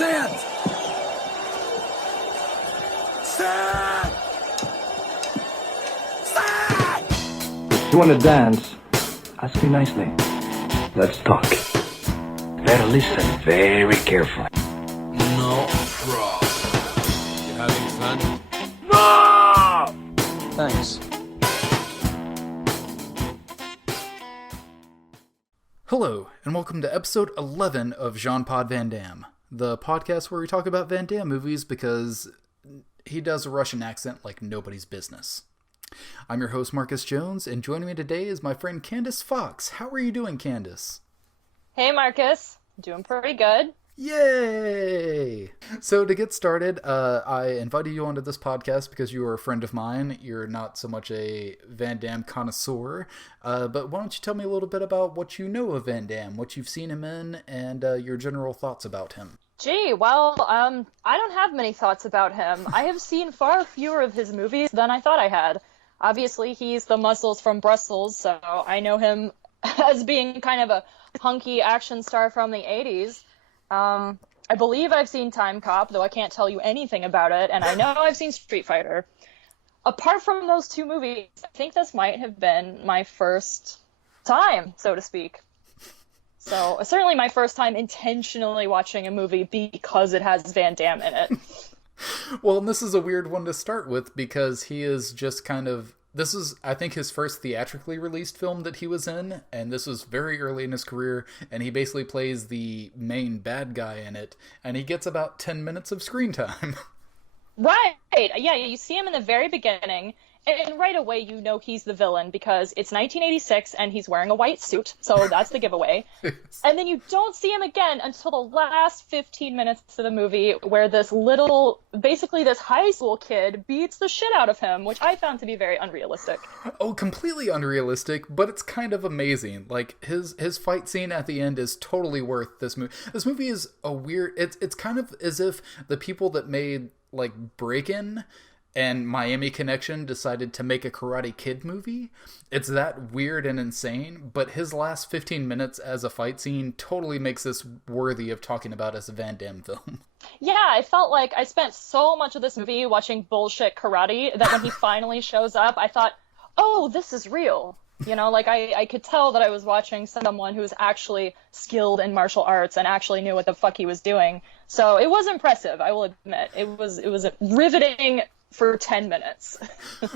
Stand! Stand! Stand! You want to dance? Ask me nicely. Let's talk. Better listen very carefully. No problem. You having fun? No! Thanks. Hello, and welcome to episode 11 of Jean-Pod Van Damme, the podcast where we talk about Van Damme movies because he does a Russian accent like nobody's business. I'm your host, Marcus Jones, and joining me today is my friend Candace Fox. How are you doing, Candace? Hey, Marcus. Doing pretty good. Yay! So to get started, I invited you onto this podcast because you are a friend of mine. You're not so much a Van Damme connoisseur, but why don't you tell me a little bit about what you know of Van Damme, what you've seen him in, and your general thoughts about him. Gee, well, I don't have many thoughts about him. I have seen far fewer of his movies than I thought I had. Obviously, he's the Muscles from Brussels, so I know him as being kind of a hunky action star from the 80s. I believe I've seen Time Cop, though I can't tell you anything about it, and I know I've seen Street Fighter. Apart from those two movies, I think this might have been my first time, so to speak. So, certainly my first time intentionally watching a movie because it has Van Damme in it. Well, and this is a weird one to start with because he is just kind of... This is, I think, his first theatrically released film that he was in, and this was very early in his career, and he basically plays the main bad guy in it, and he gets about 10 minutes of screen time. Right. Yeah, you see him in the very beginning, and right away you know he's the villain because it's 1986 and he's wearing a white suit, so that's the giveaway. And then you don't see him again until the last 15 minutes of the movie where this high school kid beats the shit out of him, which I found to be very unrealistic. Oh, completely unrealistic, but it's kind of amazing. Like, his fight scene at the end is totally worth this movie. This movie is a weird... It's kind of as if the people that made, like, Breakin' and Miami Connection decided to make a Karate Kid movie. It's that weird and insane, but his last 15 minutes as a fight scene totally makes this worthy of talking about as a Van Damme film. Yeah, I felt like I spent so much of this movie watching bullshit karate that when he finally shows up, I thought, oh, this is real. You know, like I could tell that I was watching someone who was actually skilled in martial arts and actually knew what the fuck he was doing. So it was impressive, I will admit. It was riveting for 10 minutes.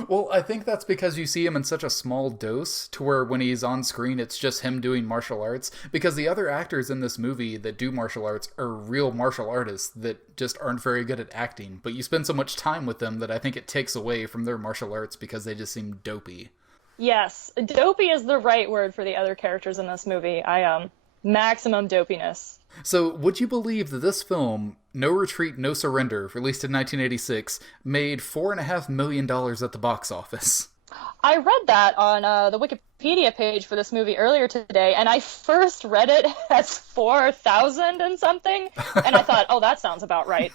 Well, I think that's because you see him in such a small dose to where when he's on screen, it's just him doing martial arts. Because the other actors in this movie that do martial arts are real martial artists that just aren't very good at acting. But you spend so much time with them that I think it takes away from their martial arts because they just seem dopey. Yes, dopey is the right word for the other characters in this movie. Maximum dopiness. So, would you believe that this film, No Retreat, No Surrender, released in 1986, made $4.5 million at the box office? I read that on the Wikipedia page for this movie earlier today, and I first read it as 4,000 and something, and I thought, oh, that sounds about right.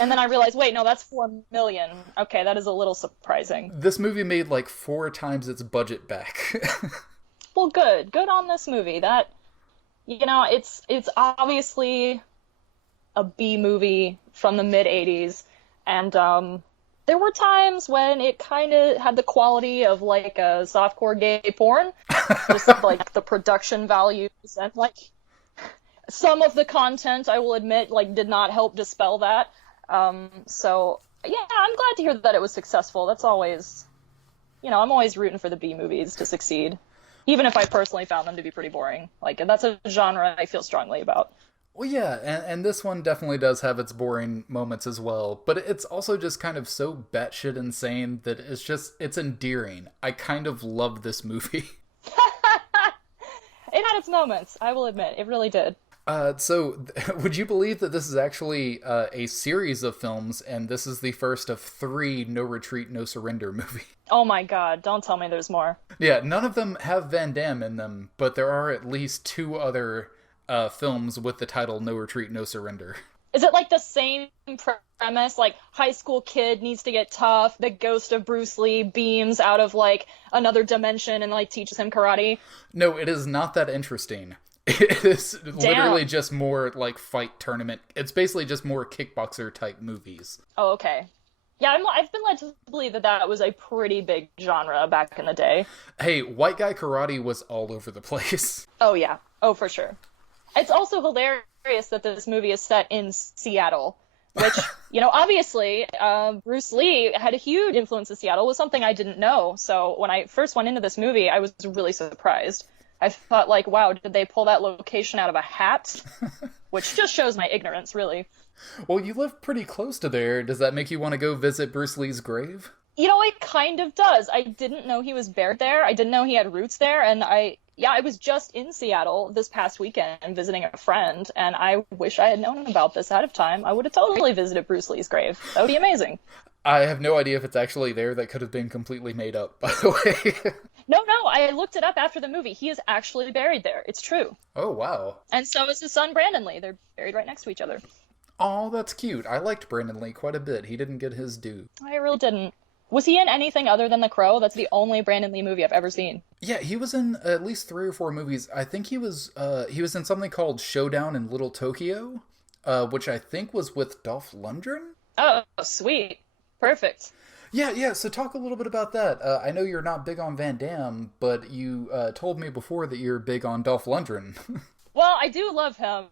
And then I realized, wait, no, that's 4 million. Okay, that is a little surprising. This movie made like 4 times its budget back. Well, good on this movie. That, you know, it's obviously a B movie from the mid-'80s, and there were times when it kind of had the quality of like a softcore gay porn, just like the production values and like some of the content, I will admit, like did not help dispel that. So yeah, I'm glad to hear that it was successful. That's always, you know, I'm always rooting for the B movies to succeed. Even if I personally found them to be pretty boring. Like, that's a genre I feel strongly about. Well, yeah, and this one definitely does have its boring moments as well, but it's also just kind of so batshit insane that it's endearing. I kind of love this movie. It had its moments, I will admit. It really did. So, would you believe that this is actually a series of films, and this is the first of 3 No Retreat, No Surrender movies? Oh my god, don't tell me there's more. Yeah, none of them have Van Damme in them, but there are at least 2 other films with the title No Retreat, No Surrender. Is it like the same premise? Like, high school kid needs to get tough, the ghost of Bruce Lee beams out of, like, another dimension and, like, teaches him karate? No, it is not that interesting. It is literally just more like fight tournament. It's basically just more kickboxer type movies. Oh, okay. Yeah, I've been led to believe that that was a pretty big genre back in the day. Hey, white guy karate was all over the place. Oh, yeah. Oh, for sure. It's also hilarious that this movie is set in Seattle, which, obviously, Bruce Lee had a huge influence in Seattle. It was something I didn't know. So when I first went into this movie, I was really surprised. I thought, like, wow, did they pull that location out of a hat? Which just shows my ignorance, really. Well, you live pretty close to there. Does that make you want to go visit Bruce Lee's grave? It kind of does. I didn't know he was buried there. I didn't know he had roots there. And I was just in Seattle this past weekend visiting a friend, and I wish I had known about this ahead of time. I would have totally visited Bruce Lee's grave. That would be amazing. I have no idea if it's actually there. That could have been completely made up, by the way. No, I looked it up after the movie. He is actually buried there. It's true. Oh, wow. And so is his son, Brandon Lee. They're buried right next to each other. Oh, that's cute. I liked Brandon Lee quite a bit. He didn't get his due. I really didn't. Was he in anything other than The Crow? That's the only Brandon Lee movie I've ever seen. Yeah, he was in at least 3 or 4 movies. I think he was in something called Showdown in Little Tokyo, which I think was with Dolph Lundgren. Oh, sweet. Perfect. Yeah, so talk a little bit about that. I know you're not big on Van Damme, but you told me before that you're big on Dolph Lundgren. Well, I do love him.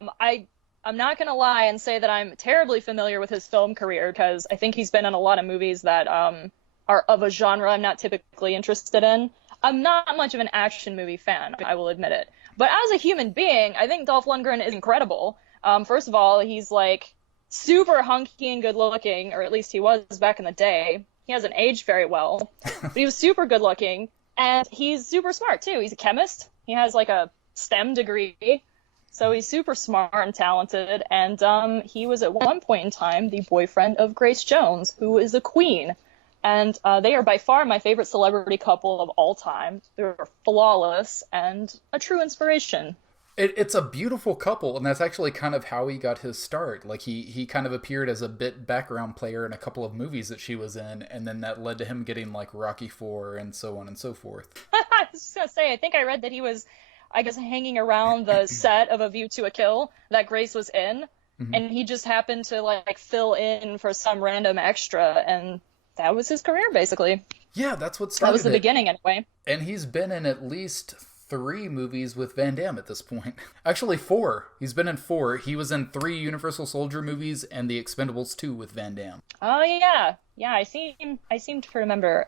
I'm not going to lie and say that I'm terribly familiar with his film career, because I think he's been in a lot of movies that are of a genre I'm not typically interested in. I'm not much of an action movie fan, I will admit it. But as a human being, I think Dolph Lundgren is incredible. First of all, he's like super hunky and good looking, or at least he was back in the day. He hasn't aged very well, but he was super good looking, and he's super smart too. He's a chemist. He has like a STEM degree, so he's super smart and talented. And he was at one point in time the boyfriend of Grace Jones, who is a queen. And they are by far my favorite celebrity couple of all time. They're flawless and a true inspiration. It's a beautiful couple, and that's actually kind of how he got his start. Like, he kind of appeared as a bit background player in a couple of movies that she was in, and then that led to him getting, like, Rocky IV and so on and so forth. I was just going to say, I think I read that he was, I guess, hanging around the set of A View to a Kill that Grace was in, and he just happened to, like, fill in for some random extra, and that was his career, basically. Yeah, that's what started That was the beginning, anyway. And he's been in at least 3 movies with Van Damme at this point. Actually, 4. He's been in 4. He was in 3 Universal Soldier movies and The Expendables 2 with Van Damme. Oh yeah, I seem to remember.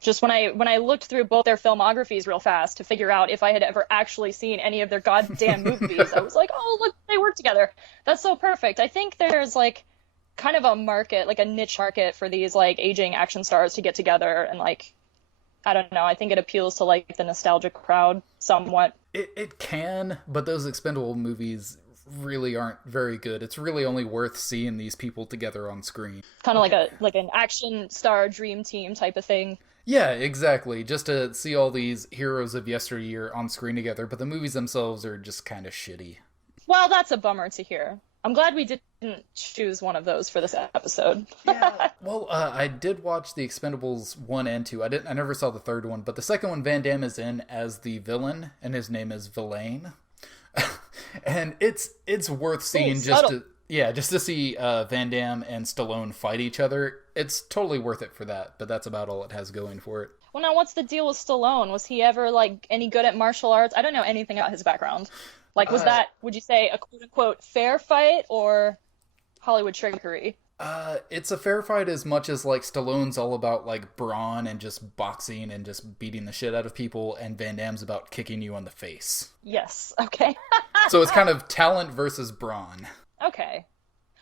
Just when I looked through both their filmographies real fast to figure out if I had ever actually seen any of their goddamn movies, I was like, oh look, they work together. That's so perfect. I think there's like kind of a market, like a niche market for these like aging action stars to get together, and like, I don't know, I think it appeals to like the nostalgic crowd somewhat. It can, but those Expendable movies really aren't very good. It's really only worth seeing these people together on screen. Kind of like an action star dream team type of thing. Yeah, exactly. Just to see all these heroes of yesteryear on screen together, but the movies themselves are just kind of shitty. Well, that's a bummer to hear. I'm glad we didn't choose one of those for this episode. Yeah. Well, I did watch The Expendables 1 and 2. I never saw the third one, but the second one Van Damme is in as the villain, and his name is Villain. And it's worth seeing just to see Van Damme and Stallone fight each other. It's totally worth it for that, but that's about all it has going for it. Well, now, what's the deal with Stallone? Was he ever, like, any good at martial arts? I don't know anything about his background. Like, was that, would you say, a quote-unquote fair fight or Hollywood trickery? It's a fair fight as much as, like, Stallone's all about, like, brawn and just boxing and just beating the shit out of people, and Van Damme's about kicking you on the face. Yes, okay. So it's kind of talent versus brawn. Okay.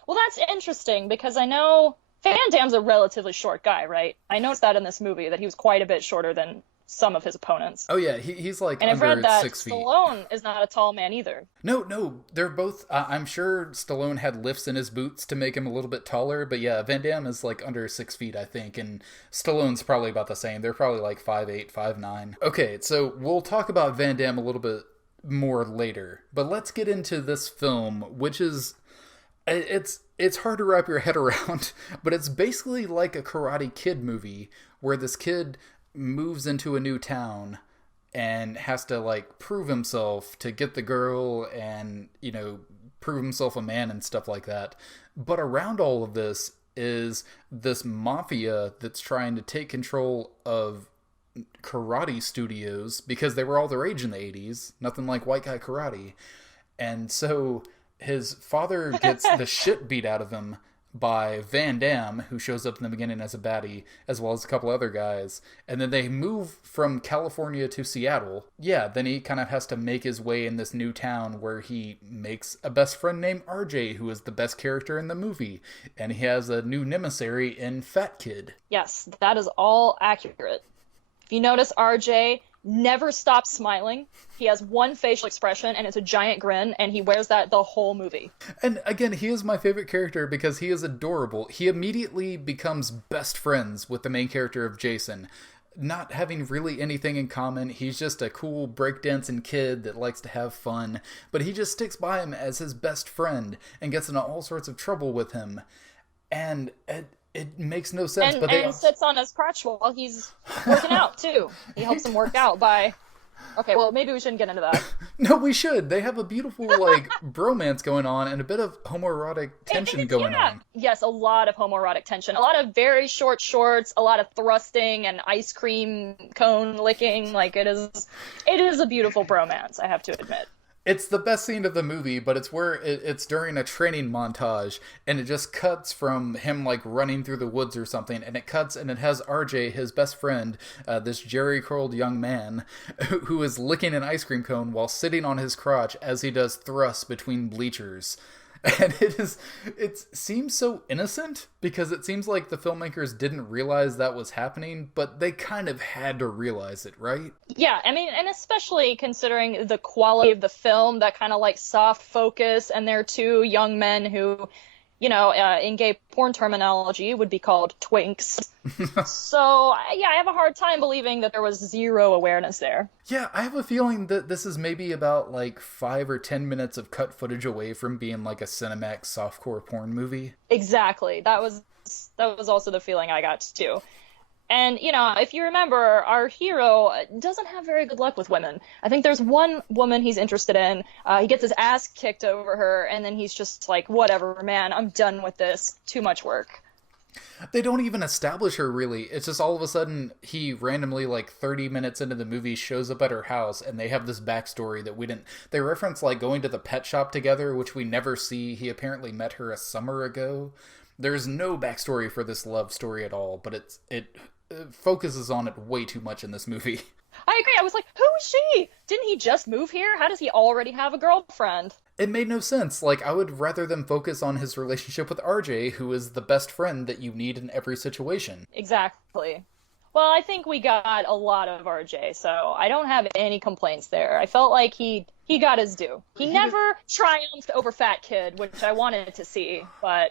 Well, that's interesting, because I know Van Damme's a relatively short guy, right? I noticed that in this movie, that he was quite a bit shorter than some of his opponents. Oh yeah, he's like and under I've read that 6 feet. Stallone is not a tall man either. No, they're both. I'm sure Stallone had lifts in his boots to make him a little bit taller, but yeah, Van Damme is like under 6 feet, I think, and Stallone's probably about the same. They're probably like 5'8", 5'9". Okay, so we'll talk about Van Damme a little bit more later, but let's get into this film, which is it's hard to wrap your head around, but it's basically like a Karate Kid movie where this kid moves into a new town and has to like prove himself to get the girl and, you know, prove himself a man and stuff like that. But around all of this is this mafia that's trying to take control of karate studios because they were all the rage in the 80s. Nothing like white guy karate. And so his father gets the shit beat out of him by Van Damme, who shows up in the beginning as a baddie, as well as a couple other guys. And then they move from California to Seattle. Yeah, then he kind of has to make his way in this new town where he makes a best friend named RJ, who is the best character in the movie. And he has a new nemissary in Fat Kid. Yes, that is all accurate. If you notice, RJ never stops smiling. He has one facial expression, and it's a giant grin, and he wears that the whole movie. And again, he is my favorite character because he is adorable. He immediately becomes best friends with the main character of Jason. Not having really anything in common, he's just a cool breakdancing kid that likes to have fun, but he just sticks by him as his best friend and gets into all sorts of trouble with him. And it makes no sense. And sits on his crotch while he's working out, too. He helps him work out by... Okay, well, maybe we shouldn't get into that. No, we should. They have a beautiful, like, bromance going on and a bit of homoerotic tension going on. Yes, a lot of homoerotic tension. A lot of very short shorts, a lot of thrusting and ice cream cone licking. Like, it is a beautiful bromance, I have to admit. It's the best scene of the movie, but it's where it's during a training montage, and it just cuts from him, like, running through the woods or something, and it cuts, and it has RJ, his best friend, this jerry-curled young man, who is licking an ice cream cone while sitting on his crotch as he does thrusts between bleachers. And it seems so innocent, because it seems like the filmmakers didn't realize that was happening, but they kind of had to realize it, right? Yeah, I mean, and especially considering the quality of the film, that kind of like soft focus, and they're two young men who, you know, in gay porn terminology would be called twinks. So, yeah, I have a hard time believing that there was zero awareness there. Yeah, I have a feeling that this is maybe about like 5 or 10 minutes of cut footage away from being like a Cinemax softcore porn movie. Exactly. That was also the feeling I got too. And, you know, if you remember, our hero doesn't have very good luck with women. I think there's one woman he's interested in. He gets his ass kicked over her, and then he's just like, whatever, man, I'm done with this. Too much work. They don't even establish her, really. It's just all of a sudden, he randomly, like 30 minutes into the movie, shows up at her house, and they have this backstory that we didn't... They reference, like, going to the pet shop together, which we never see. He apparently met her a summer ago. There's no backstory for this love story at all, but it focuses on it way too much in this movie. I agree. I was like, who is she? Didn't he just move here? How does he already have a girlfriend? It made no sense. Like, I would rather them focus on his relationship with RJ, who is the best friend that you need in every situation. Exactly. Well, I think we got a lot of RJ, so I don't have any complaints there. I felt like he got his due. He never triumphed over Fat Kid, which I wanted to see, but...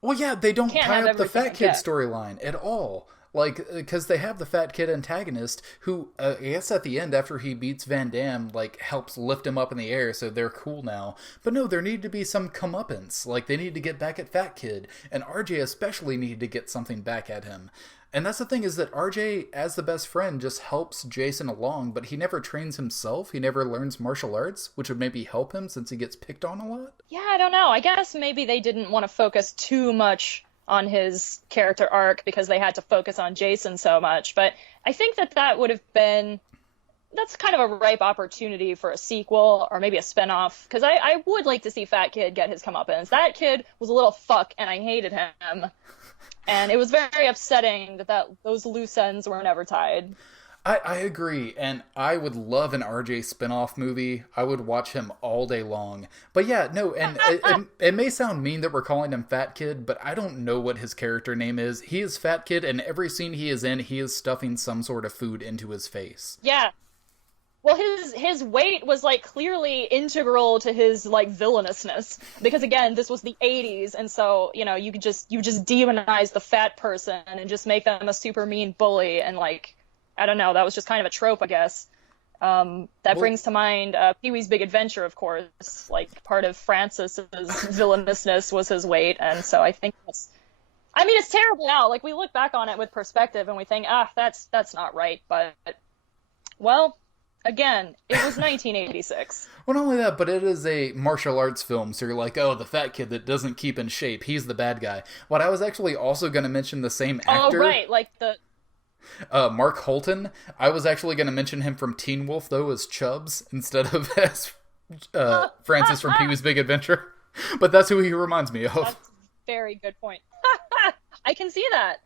Well, yeah, they don't tie up the Fat Kid Yeah. storyline at all. Like, because they have the Fat Kid antagonist who, I guess at the end, after he beats Van Damme, like, helps lift him up in the air, so they're cool now. But no, there needed to be some comeuppance. Like, they need to get back at Fat Kid, and RJ especially needed to get something back at him. And that's the thing, is that RJ, as the best friend, just helps Jason along, but he never trains himself. He never learns martial arts, which would maybe help him since he gets picked on a lot. Yeah, I don't know. I guess maybe they didn't want to focus too much on his character arc because they had to focus on Jason so much. But I think that would have been... That's kind of a ripe opportunity for a sequel or maybe a spinoff, because I would like to see Fat Kid get his comeuppance. That kid was a little fuck, and I hated him. And it was very upsetting that those loose ends were never tied. I agree, and I would love an RJ spinoff movie. I would watch him all day long. But yeah, no, and it may sound mean that we're calling him Fat Kid, but I don't know what his character name is. He is Fat Kid, and every scene he is in, he is stuffing some sort of food into his face. Yeah. Well, his weight was, like, clearly integral to his, like, villainousness. Because, again, this was the 80s, and so, you know, you just demonize the fat person and just make them a super mean bully, and, like, I don't know, that was just kind of a trope, I guess. Brings to mind Pee-wee's Big Adventure, of course. Like, part of Francis's villainousness was his weight, and so I think it's terrible now. Like, we look back on it with perspective, and we think, that's not right, but, well... Again, it was 1986. Well, not only that, but it is a martial arts film, so you're like, oh, the fat kid that doesn't keep in shape, he's the bad guy. What I was actually also going to mention the same actor. Oh, right, like the... Mark Holton. I was actually going to mention him from Teen Wolf, though, as Chubbs, instead of as Francis from Pee-wee's Big Adventure. But that's who he reminds me of. That's a very good point. I can see that.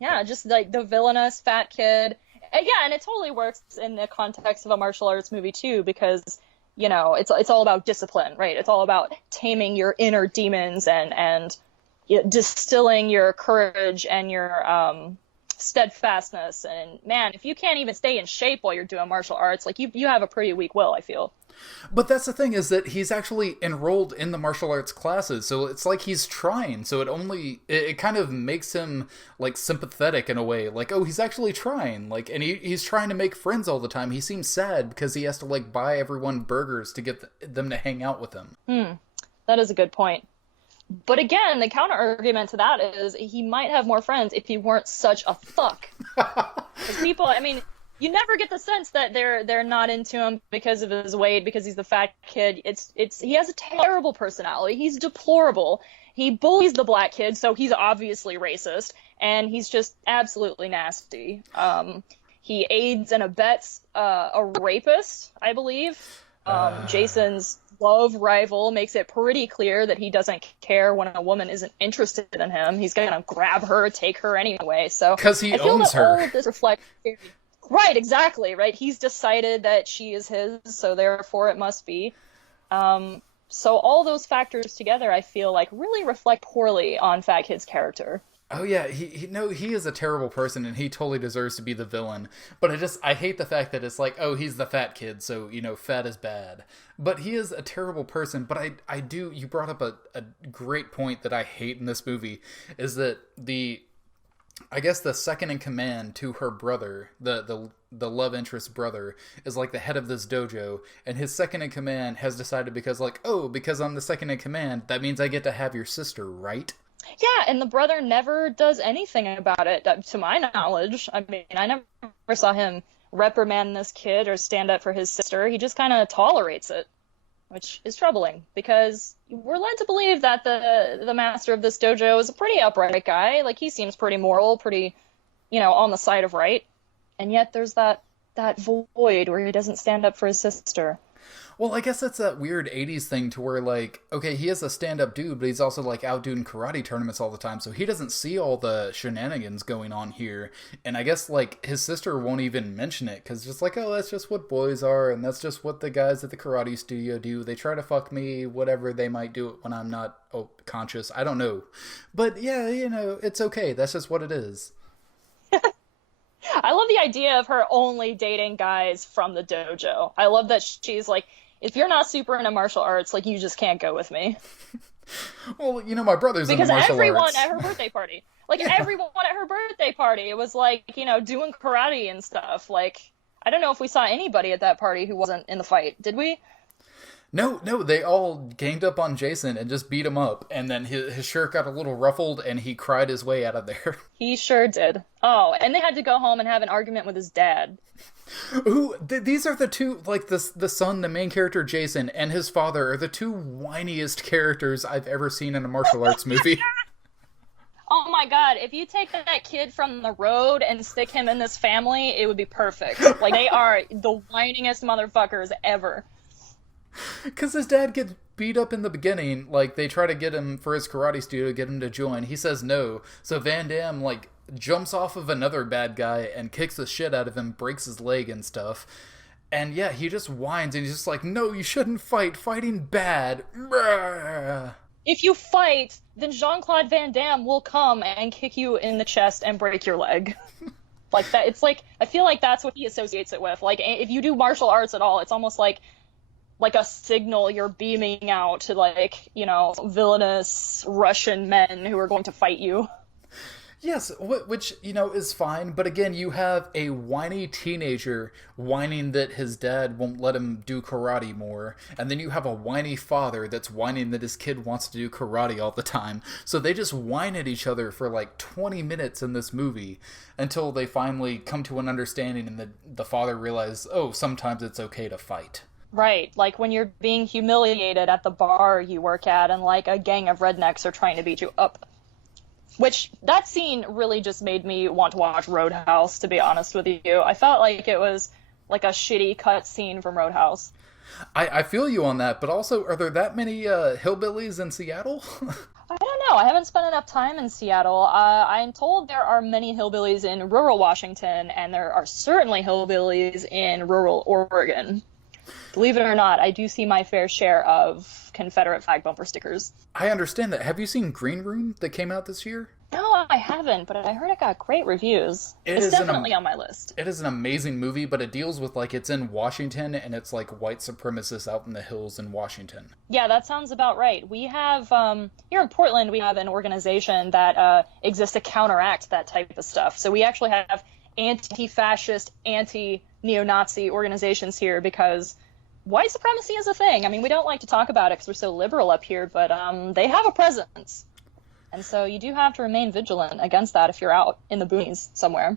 Yeah, just like the villainous fat kid. And yeah, and it totally works in the context of a martial arts movie too, because you know it's all about discipline, right? It's all about taming your inner demons and distilling your courage and your steadfastness. And man, if you can't even stay in shape while you're doing martial arts, like you have a pretty weak will, I feel. But that's the thing, is that he's actually enrolled in the martial arts classes, so it's like he's trying, so it kind of makes him, like, sympathetic in a way, like, oh, he's actually trying, like, and he's trying to make friends all the time. He seems sad because he has to, like, buy everyone burgers to get them to hang out with him. That is a good point. But again, the counter argument to that is he might have more friends if he weren't such a fuck. Because people, I mean... You never get the sense that they're not into him because of his weight, because he's the fat kid. He has a terrible personality. He's deplorable. He bullies the black kid, so he's obviously racist, and he's just absolutely nasty. He aids and abets a rapist, I believe. Jason's love rival makes it pretty clear that he doesn't care when a woman isn't interested in him. He's gonna grab her, take her anyway. So because he owns her. All of this reflects. Right, exactly, right? He's decided that she is his, so therefore it must be. So all those factors together, I feel like, really reflect poorly on Fat Kid's character. Oh yeah, he is a terrible person, and he totally deserves to be the villain. But I hate the fact that it's like, oh, he's the fat kid, so, you know, fat is bad. But he is a terrible person, but you brought up a great point that I hate in this movie, is that I guess the second in command to her brother, the love interest brother, is like the head of this dojo, and his second in command has decided because I'm the second in command, that means I get to have your sister, right? Yeah, and the brother never does anything about it, to my knowledge. I mean, I never saw him reprimand this kid or stand up for his sister. He just kind of tolerates it, which is troubling, because we're led to believe that the master of this dojo is a pretty upright guy. Like, he seems pretty moral, pretty, you know, on the side of right. And yet there's that void where he doesn't stand up for his sister. Well, I guess that's that weird 80s thing to where, like, okay, he is a stand-up dude, but he's also, like, out doing karate tournaments all the time, so he doesn't see all the shenanigans going on here. And I guess, like, his sister won't even mention it, because it's like, oh, that's just what boys are, and that's just what the guys at the karate studio do. They try to fuck me, whatever they might do it when I'm not conscious. I don't know. But, yeah, you know, it's okay. That's just what it is. I love the idea of her only dating guys from the dojo. I love that she's like, if you're not super into martial arts, like, you just can't go with me. Well, you know, my brother's into martial arts. Because everyone at her birthday party, everyone at her birthday party, it was like, you know, doing karate and stuff. Like, I don't know if we saw anybody at that party who wasn't in the fight. Did we? No, they all ganged up on Jason and just beat him up, and then his shirt got a little ruffled, and he cried his way out of there. He sure did. Oh, and they had to go home and have an argument with his dad. These are the two, like, the son, the main character, Jason, and his father are the two whiniest characters I've ever seen in a martial arts movie. Oh my god, if you take that kid from the road and stick him in this family, it would be perfect. Like, they are the whiniest motherfuckers ever. Because his dad gets beat up in the beginning, like, they try to get him for his karate studio, get him to join. He says no, so Van Damme, like, jumps off of another bad guy and kicks the shit out of him, breaks his leg and stuff. And yeah, he just whines, and he's just like, no, you shouldn't fight, fighting bad. If you fight, then Jean-Claude Van Damme will come and kick you in the chest and break your leg. Like, that, it's like, I feel like that's what he associates it with. Like, if you do martial arts at all, it's almost like a signal you're beaming out to, like, you know, villainous Russian men who are going to fight you. Yes, which, is fine, but again, you have a whiny teenager whining that his dad won't let him do karate more, and then you have a whiny father that's whining that his kid wants to do karate all the time. So they just whine at each other for like 20 minutes in this movie until they finally come to an understanding and the father realizes, oh, sometimes it's okay to fight. Right, like when you're being humiliated at the bar you work at and like a gang of rednecks are trying to beat you up. Which, that scene really just made me want to watch Roadhouse, to be honest with you. I felt like it was like a shitty cut scene from Roadhouse. I feel you on that, but also, are there that many hillbillies in Seattle? I don't know. I haven't spent enough time in Seattle. I'm told there are many hillbillies in rural Washington, and there are certainly hillbillies in rural Oregon. Believe it or not, I do see my fair share of Confederate flag bumper stickers. I understand that. Have you seen Green Room that came out this year? No, I haven't, but I heard it got great reviews. It's definitely on my list. It is an amazing movie, but it deals with, like, it's in Washington, and it's, like, white supremacists out in the hills in Washington. Yeah, that sounds about right. We have, here in Portland, we have an organization that exists to counteract that type of stuff. So we actually have anti-fascist, anti-neo-Nazi organizations here because white supremacy is a thing. I mean, we don't like to talk about it because we're so liberal up here, but they have a presence. And so you do have to remain vigilant against that if you're out in the boonies somewhere.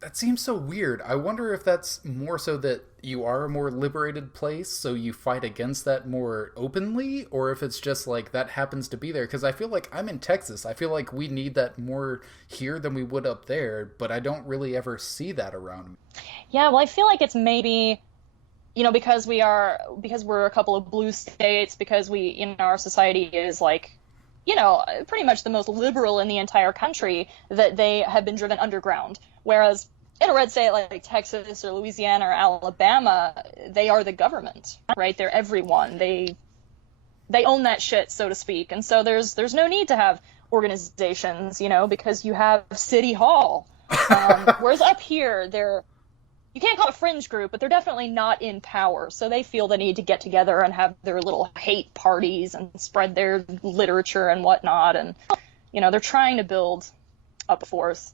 That seems so weird. I wonder if that's more so that you are a more liberated place, so you fight against that more openly, or if it's just like that happens to be there. Because I feel like I'm in Texas. I feel like we need that more here than we would up there, but I don't really ever see that around me. Yeah, well, I feel like it's maybe, because we're a couple of blue states, because our society is like, pretty much the most liberal in the entire country, that they have been driven underground. Whereas in a red state like Texas or Louisiana or Alabama, they are the government, right? They're everyone. They own that shit, so to speak. And so there's no need to have organizations, because you have City Hall. Whereas up here, you can't call it a fringe group, but they're definitely not in power. So they feel the need to get together and have their little hate parties and spread their literature and whatnot. And, they're trying to build up a force.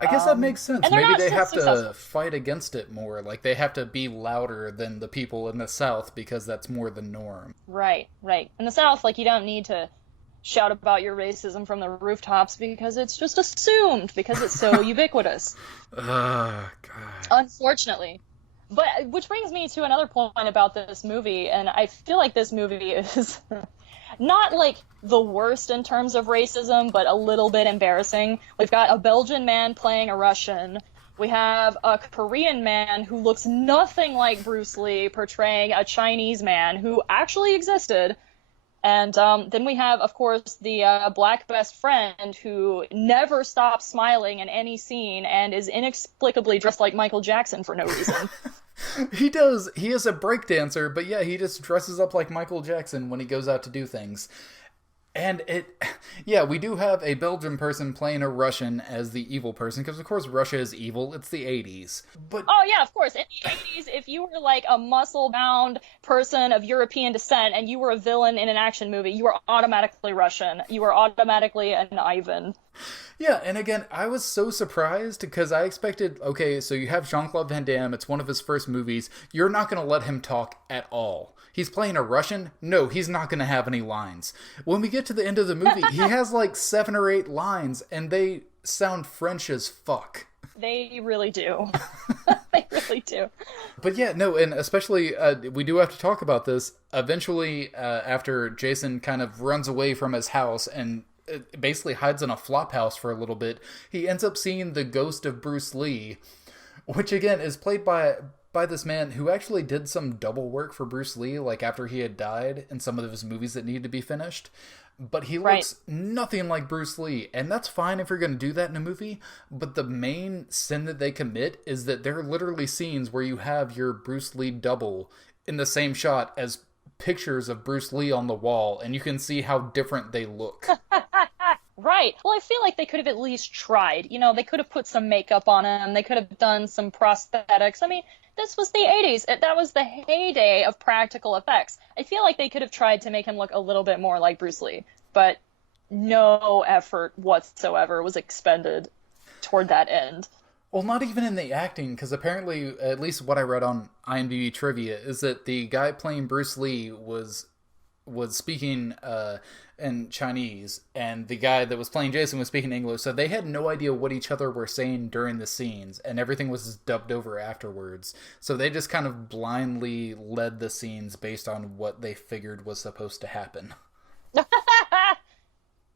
I guess that makes sense. Maybe they have successful. to fight against it more. Like, they have to be louder than the people in the South because that's more the norm. Right. In the South, you don't need to shout about your racism from the rooftops because it's just assumed because it's so ubiquitous. God. Unfortunately. But which brings me to another point about this movie, and I feel like this movie is not the worst in terms of racism, but a little bit embarrassing. We've got a Belgian man playing a Russian. We have a Korean man who looks nothing like Bruce Lee portraying a Chinese man who actually existed. And then we have, of course, the black best friend who never stops smiling in any scene and is inexplicably dressed like Michael Jackson for no reason. He does. He is a breakdancer, but yeah, he just dresses up like Michael Jackson when he goes out to do things. And we do have a Belgian person playing a Russian as the evil person, because of course Russia is evil. It's the 80s. But oh yeah, of course. In the 80s, if you were a muscle-bound person of European descent and you were a villain in an action movie, you were automatically Russian. You were automatically an Ivan. Yeah, and again, I was so surprised because I expected, okay, so you have Jean-Claude Van Damme, it's one of his first movies, you're not going to let him talk at all. He's playing a Russian? No, he's not going to have any lines. When we get to the end of the movie, he has 7 or 8 lines, and they sound French as fuck. They really do. They really do. But yeah, no, and especially, we do have to talk about this. Eventually, after Jason kind of runs away from his house and basically hides in a flop house for a little bit, he ends up seeing the ghost of Bruce Lee, which again is played by this man who actually did some double work for Bruce Lee, after he had died in some of his movies that needed to be finished. But he looks nothing like Bruce Lee, and that's fine if you're going to do that in a movie, but the main sin that they commit is that there are literally scenes where you have your Bruce Lee double in the same shot as pictures of Bruce Lee on the wall, and you can see how different they look. Right. Well, I feel like they could have at least tried. They could have put some makeup on him. They could have done some prosthetics. I mean, this was the 80s. That was the heyday of practical effects. I feel like they could have tried to make him look a little bit more like Bruce Lee, but no effort whatsoever was expended toward that end. Well, not even in the acting, because apparently, at least what I read on IMDb trivia, is that the guy playing Bruce Lee was speaking in Chinese, and the guy that was playing Jason was speaking English, so they had no idea what each other were saying during the scenes, and everything was dubbed over afterwards. So they just kind of blindly led the scenes based on what they figured was supposed to happen.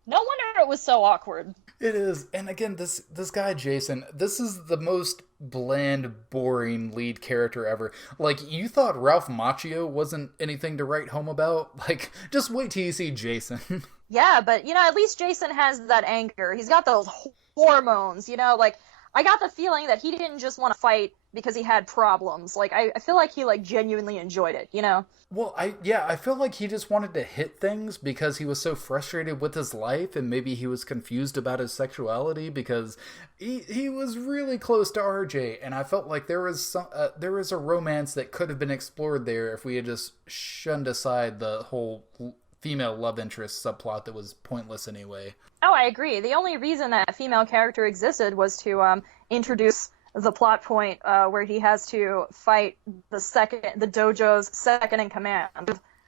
No wonder it was so awkward. It is. And again, this guy, Jason, this is the most bland, boring lead character ever. Like, you thought Ralph Macchio wasn't anything to write home about? Like, just wait till you see Jason. Yeah, but, at least Jason has that anger. He's got those hormones, like, I got the feeling that he didn't just want to fight because he had problems. Like, I feel like he, genuinely enjoyed it, Well, I feel like he just wanted to hit things because he was so frustrated with his life, and maybe he was confused about his sexuality because he was really close to RJ, and I felt like there was a romance that could have been explored there if we had just shunned aside the whole female love interest subplot that was pointless anyway. Oh, I agree. The only reason that female character existed was to introduce the plot point where he has to fight the dojo's second in command.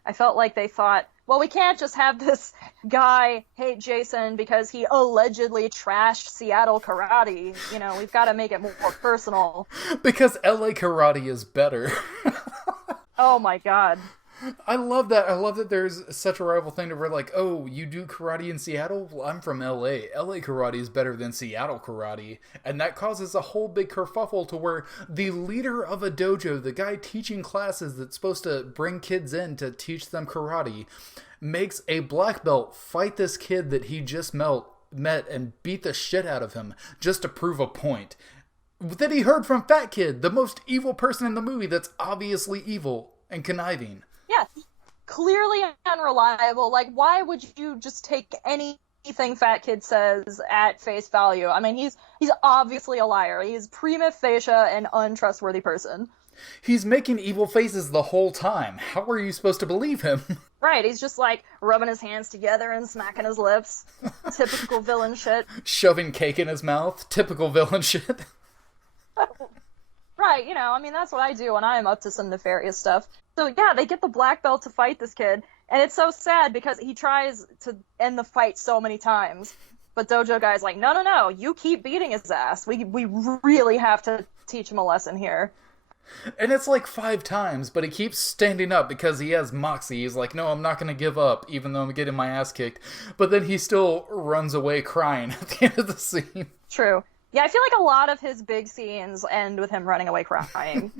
I felt like they thought, well, we can't just have this guy hate Jason because he allegedly trashed Seattle karate. We've got to make it more personal. Because LA karate is better. Oh my god. I love that. I love that there's such a rival thing to where like, oh, you do karate in Seattle? Well, I'm from LA. LA karate is better than Seattle karate. And that causes a whole big kerfuffle to where the leader of a dojo, the guy teaching classes that's supposed to bring kids in to teach them karate, makes a black belt fight this kid that he just met and beat the shit out of him just to prove a point. That he heard from Fat Kid, the most evil person in the movie that's obviously evil and conniving. Yeah, clearly unreliable. Like, why would you just take anything Fat Kid says at face value? I mean, he's obviously a liar. He's prima facie an untrustworthy person. He's making evil faces the whole time. How are you supposed to believe him? Right, he's just rubbing his hands together and smacking his lips. Typical villain shit. Shoving cake in his mouth. Typical villain shit. Right, that's what I do when I'm up to some nefarious stuff. So yeah, they get the black belt to fight this kid, and it's so sad because he tries to end the fight so many times. But Dojo Guy's like, no, you keep beating his ass. We really have to teach him a lesson here. And it's 5 times, but he keeps standing up because he has moxie. He's like, no, I'm not going to give up, even though I'm getting my ass kicked. But then he still runs away crying at the end of the scene. True. Yeah, I feel like a lot of his big scenes end with him running away crying.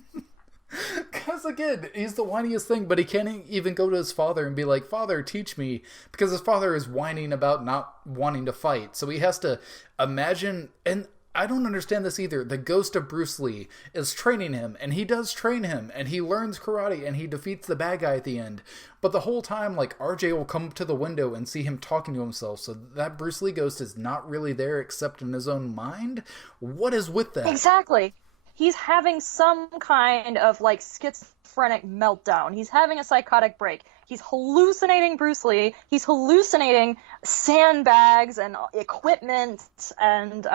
Because, again, he's the whiniest thing, but he can't even go to his father and be like, Father, teach me. Because his father is whining about not wanting to fight. So he has to imagine, and I don't understand this either. The ghost of Bruce Lee is training him, and he does train him, and he learns karate, and he defeats the bad guy at the end. But the whole time, RJ will come up to the window and see him talking to himself, so that Bruce Lee ghost is not really there except in his own mind? What is with that? Exactly. He's having some kind of, schizophrenic meltdown. He's having a psychotic break. He's hallucinating Bruce Lee. He's hallucinating sandbags and equipment and,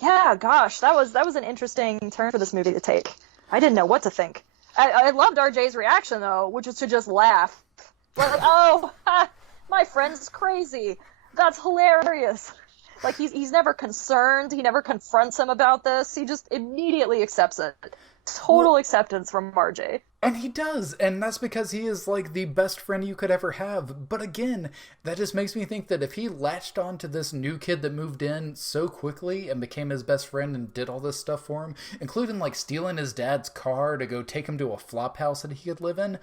yeah, gosh, that was an interesting turn for this movie to take. I didn't know what to think. I loved RJ's reaction, though, which was to just laugh. Oh, my friend's crazy. That's hilarious. He's never concerned. He never confronts him about this. He just immediately accepts it. Total acceptance from RJ. And he does, and that's because he is the best friend you could ever have. But again, that just makes me think that if he latched on to this new kid that moved in so quickly and became his best friend and did all this stuff for him, including stealing his dad's car to go take him to a flop house that he could live in,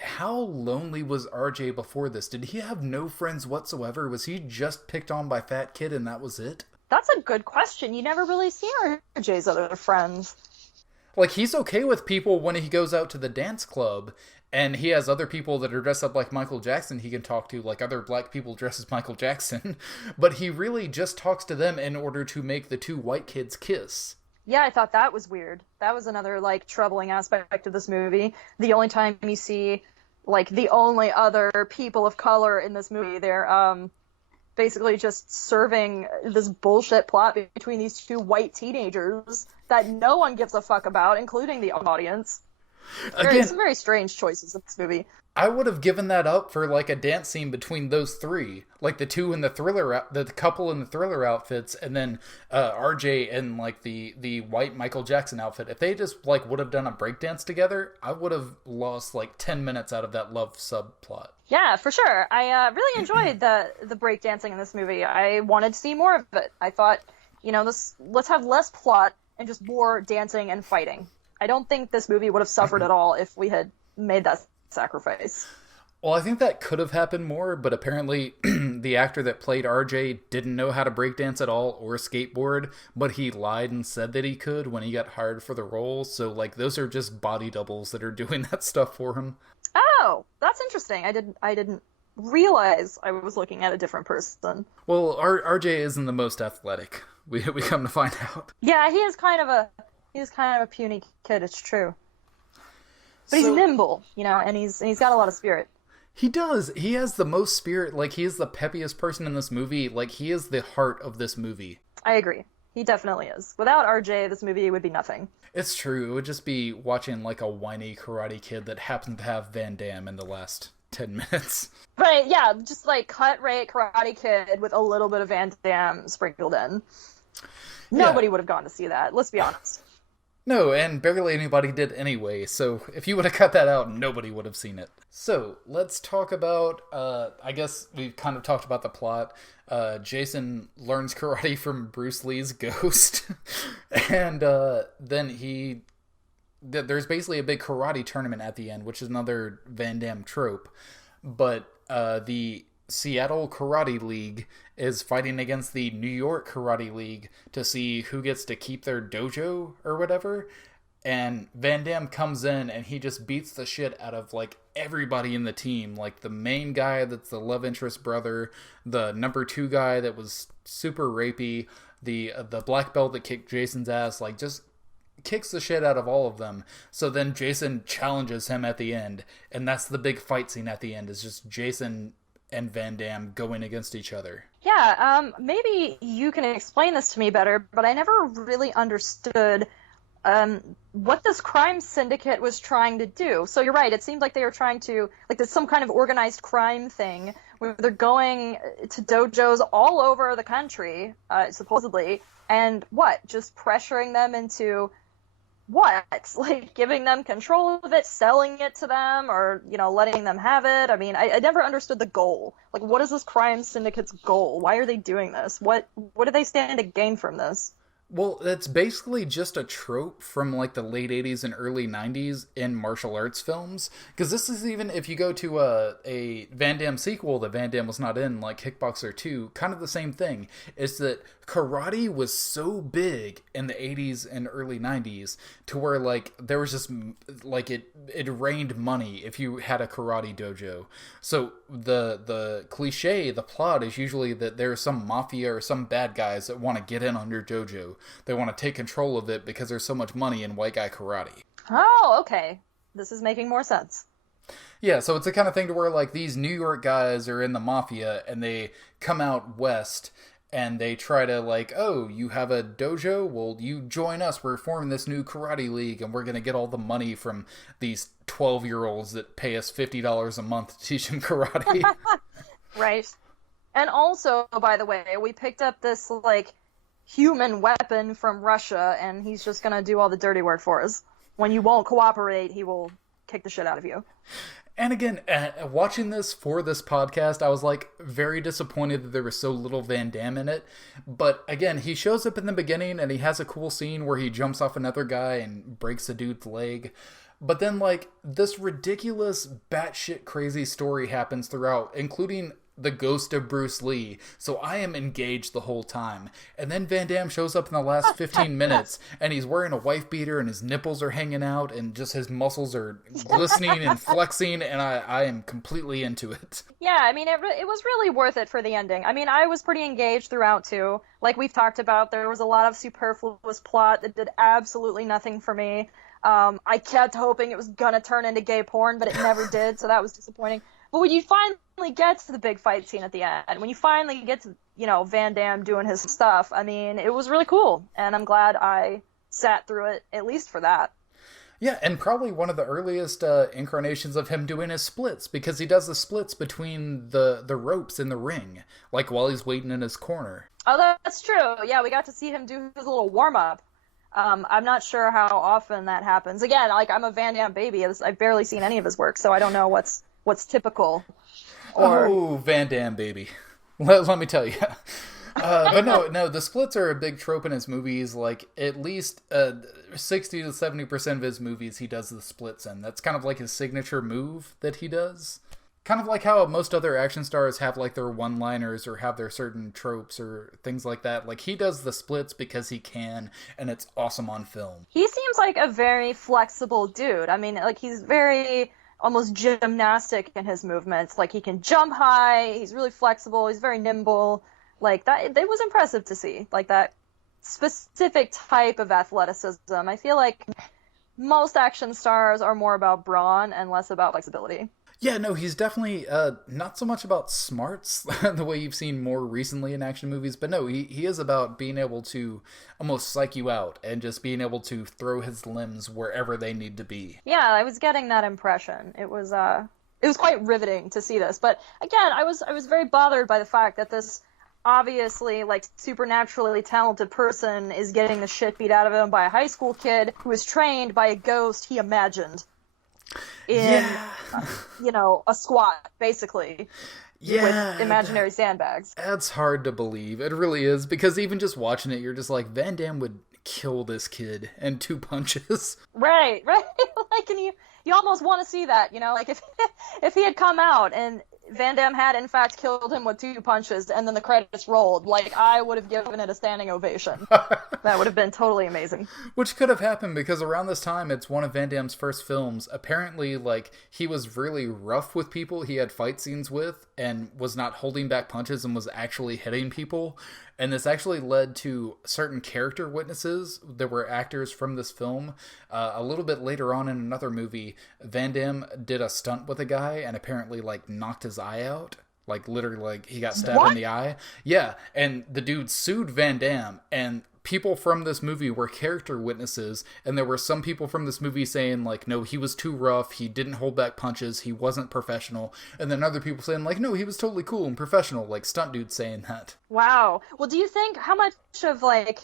how lonely was RJ before this? Did he have no friends whatsoever? Was he just picked on by Fat Kid and that was it? That's a good question. You never really see RJ's other friends. He's okay with people when he goes out to the dance club, and he has other people that are dressed up like Michael Jackson he can talk to, other black people dressed as Michael Jackson, but he really just talks to them in order to make the 2 white kids kiss. Yeah, I thought that was weird. That was another, troubling aspect of this movie. The only time you see, the only other people of color in this movie, they're, basically just serving this bullshit plot between these two white teenagers that no one gives a fuck about, including the audience. Some very strange choices in this movie. I would have given that up for like a dance scene between those three, like the two in the thriller, the couple in the thriller outfits, and then RJ in like the white Michael Jackson outfit. If they just like would have done a breakdance together, I would have lost like 10 minutes out of that love subplot. Yeah, for sure. I really enjoyed the breakdancing in this movie. I wanted to see more of it. I thought, let's have less plot and just more dancing and fighting. I don't think this movie would have suffered at all if we had made that sacrifice. Well, I think that could have happened more, but apparently the actor that played RJ didn't know how to breakdance at all or skateboard, but he lied and said that he could when he got hired for the role. So, like, those are just body doubles that are doing that stuff for him. Oh, that's interesting. I didn't realize I was looking at a different person. Well, RJ isn't the most athletic. We come to find out. Yeah, he is kind of a puny kid. It's true. But he's nimble, and he's got a lot of spirit. He does. He has the most spirit. Like, he is the peppiest person in this movie. Like, he is the heart of this movie. I agree. He definitely is. Without RJ, this movie would be nothing. It's true. It would just be watching, like, a whiny Karate Kid that happened to have Van Damme in the last 10 minutes. Right, yeah. Just, like, cut-rate Karate Kid with a little bit of Van Damme sprinkled in. Nobody would have gone to see that. Let's be honest. No, and barely anybody did anyway, so if you would have cut that out, nobody would have seen it. So, let's talk about, I guess we've kind of talked about the plot. Jason learns karate from Bruce Lee's ghost, and then there's basically a big karate tournament at the end, which is another Van Damme trope, but the Seattle Karate League is fighting against the New York Karate League to see who gets to keep their dojo or whatever. And Van Damme comes in and he just beats the shit out of like everybody in the team. Like the main guy that's the love interest brother, the number 2 guy that was super rapey, the black belt that kicked Jason's ass, like just kicks the shit out of all of them. So then Jason challenges him at the end, and that's the big fight scene at the end, is just Jason and Van Damme going against each other. Yeah, maybe you can explain this to me better, but I never really understood what this crime syndicate was trying to do. So you're right, it seemed like they were trying to, like there's some kind of organized crime thing where they're going to dojos all over the country, supposedly, and just pressuring them into what? Like giving them control of it, selling it to them, or, letting them have it? I mean, I never understood the goal. Like, what is this crime syndicate's goal? Why are they doing this? What do they stand to gain from this? Well, that's basically just a trope from like the late 80s and early 90s in martial arts films. Because this is even, if you go to a Van Damme sequel that Van Damme was not in, like Kickboxer 2, kind of the same thing. Is that karate was so big in the 80s and early 90s to where like there was just like it rained money if you had a karate dojo. So the cliche, the plot is usually that there's some mafia or some bad guys that want to get in on your dojo. They want to take control of it because there's so much money in white guy karate. Oh, okay. This is making more sense. Yeah, so it's the kind of thing to where like these New York guys are in the mafia and they come out west and they try to like, oh, you have a dojo? Well, you join us. We're forming this new karate league and we're going to get all the money from these 12-year-olds that pay us $50 a month to teach them karate. Right. And also, by the way, we picked up this like human weapon from Russia, and he's just gonna do all the dirty work for us. When you won't cooperate, he will kick the shit out of you. And again, watching this for this podcast, I was like very disappointed that there was so little Van Damme in it. But again, he shows up in the beginning and he has a cool scene where he jumps off another guy and breaks a dude's leg. But then like this ridiculous batshit crazy story happens throughout, including the ghost of Bruce Lee. So I am engaged the whole time. And then Van Damme shows up in the last 15 minutes and he's wearing a wife beater and his nipples are hanging out and just his muscles are glistening and flexing, and I am completely into it. Yeah, I mean, it was really worth it for the ending. I mean, I was pretty engaged throughout too. Like we've talked about, there was a lot of superfluous plot that did absolutely nothing for me. I kept hoping it was gonna turn into gay porn, but it never did, so that was disappointing. But when you finally get to the big fight scene at the end, when you finally get to, Van Damme doing his stuff, I mean, it was really cool. And I'm glad I sat through it, at least for that. Yeah, and probably one of the earliest incarnations of him doing his splits, because he does the splits between the ropes in the ring, like while he's waiting in his corner. Oh, that's true. Yeah, we got to see him do his little warm-up. I'm not sure how often that happens. Again, like, I'm a Van Damme baby. I've barely seen any of his work, so I don't know what's typical. Oh, Van Damme baby. Let me tell you. But no, the splits are a big trope in his movies. Like, at least 60 to 70% of his movies he does the splits in. That's kind of like his signature move that he does. Kind of like how most other action stars have like their one-liners or have their certain tropes or things like that. Like, he does the splits because he can, and it's awesome on film. He seems like a very flexible dude. I mean, like, he's very almost gymnastic in his movements. Like, he can jump high, he's really flexible, he's very nimble. Like, that, it was impressive to see, like, that specific type of athleticism. I feel like most action stars are more about brawn and less about flexibility. Yeah, no, he's definitely not so much about smarts, the way you've seen more recently in action movies, but no, he is about being able to almost psych you out and just being able to throw his limbs wherever they need to be. Yeah, I was getting that impression. It was quite riveting to see this, but again, I was very bothered by the fact that this obviously, like, supernaturally talented person is getting the shit beat out of him by a high school kid who is trained by a ghost he imagined in, a squat, basically, with imaginary sandbags. That's hard to believe. It really is, because even just watching it, you're just like, Van Damme would kill this kid in 2 punches. Right. Like, and you almost want to see that, like, if he had come out and Van Damme had, in fact, killed him with 2 punches, and then the credits rolled, like, I would have given it a standing ovation. That would have been totally amazing. Which could have happened, because around this time, it's one of Van Damme's first films. Apparently, like, he was really rough with people he had fight scenes with, and was not holding back punches and was actually hitting people. And this actually led to certain character witnesses that were actors from this film. A little bit later on in another movie, Van Damme did a stunt with a guy and apparently, like, knocked his eye out. Like, literally, like, he got stabbed in the eye. Yeah, and the dude sued Van Damme, and people from this movie were character witnesses, and there were some people from this movie saying, like, no, he was too rough, he didn't hold back punches, he wasn't professional, and then other people saying, like, no, he was totally cool and professional, like, stunt dudes saying that. Wow. Well, do you think how much of, like,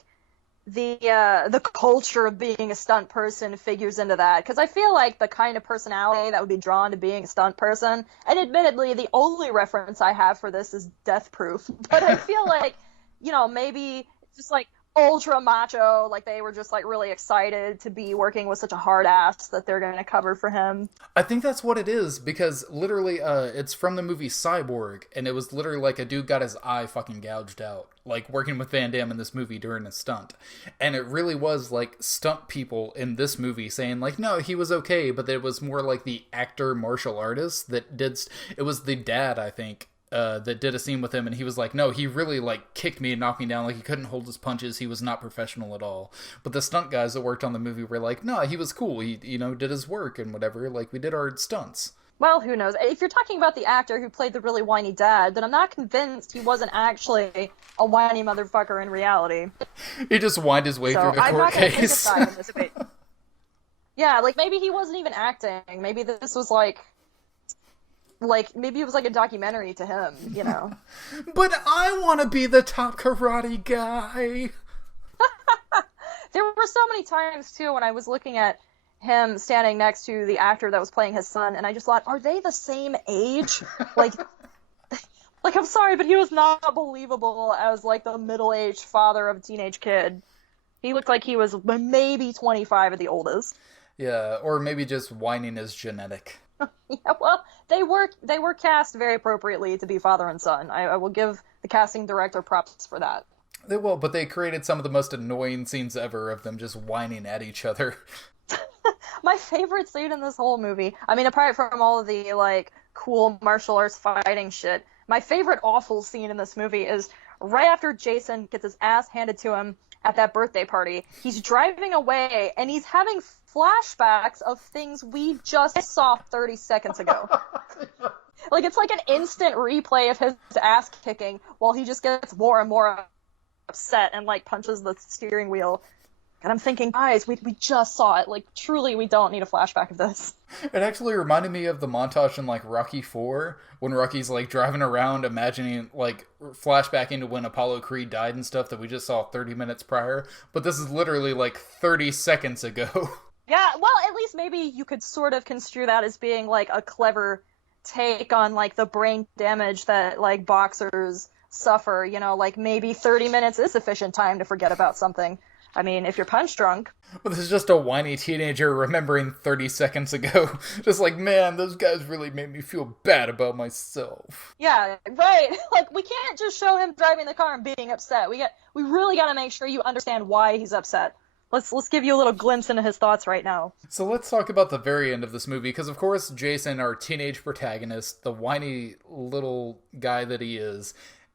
the culture of being a stunt person figures into that? Because I feel like the kind of personality that would be drawn to being a stunt person, and admittedly, the only reference I have for this is Death Proof, but I feel like, maybe just, like, ultra macho, like, they were just, like, really excited to be working with such a hard ass that they're going to cover for him. I think that's what it is, because literally, it's from the movie Cyborg, and it was literally like a dude got his eye fucking gouged out, like, working with Van Damme in this movie during a stunt. And it really was, like, stunt people in this movie saying, like, no, he was okay, but it was more like the actor martial artist that did, it was the dad, I think, that did a scene with him, and he was like, no, he really, like, kicked me and knocked me down, like, he couldn't hold his punches, he was not professional at all. But the stunt guys that worked on the movie were like, no, he was cool, he, did his work and whatever, like, we did our stunts. Well, who knows? If you're talking about the actor who played the really whiny dad, then I'm not convinced he wasn't actually a whiny motherfucker in reality. He just whined his way through the court case. Yeah, like, maybe he wasn't even acting, maybe this was like, maybe it was like a documentary to him, But I want to be the top karate guy. There were so many times, too, when I was looking at him standing next to the actor that was playing his son, and I just thought, are they the same age? Like, I'm sorry, but he was not believable as, like, the middle-aged father of a teenage kid. He looked like he was maybe 25 at the oldest. Yeah, or maybe just whining is genetic. Yeah, well, they were cast very appropriately to be father and son. I will give the casting director props for that. They will, but they created some of the most annoying scenes ever of them just whining at each other. My favorite scene in this whole movie, I mean, apart from all of the, like, cool martial arts fighting shit, my favorite awful scene in this movie is right after Jason gets his ass handed to him at that birthday party. He's driving away, and he's having flashbacks of things we just saw 30 seconds ago. Like, it's like an instant replay of his ass kicking while he just gets more and more upset and, like, punches the steering wheel. And I'm thinking, guys, we just saw it. Like, truly, we don't need a flashback of this. It actually reminded me of the montage in, like, Rocky 4, when Rocky's, like, driving around imagining, like, flashbacking to when Apollo Creed died and stuff that we just saw 30 minutes prior. But this is literally, like, 30 seconds ago. Yeah, well, at least maybe you could sort of construe that as being, like, a clever take on, like, the brain damage that, like, boxers suffer. You know, like, maybe 30 minutes is sufficient time to forget about something. I mean, if you're punch drunk. Well, this is just a whiny teenager remembering 30 seconds ago. Just like, man, those guys really made me feel bad about myself. Yeah, right. Like, we can't just show him driving the car and being upset. We really got to make sure you understand why he's upset. Let's give you a little glimpse into his thoughts right now. So let's talk about the very end of this movie, because of course Jason, our teenage protagonist, the whiny little guy that he is,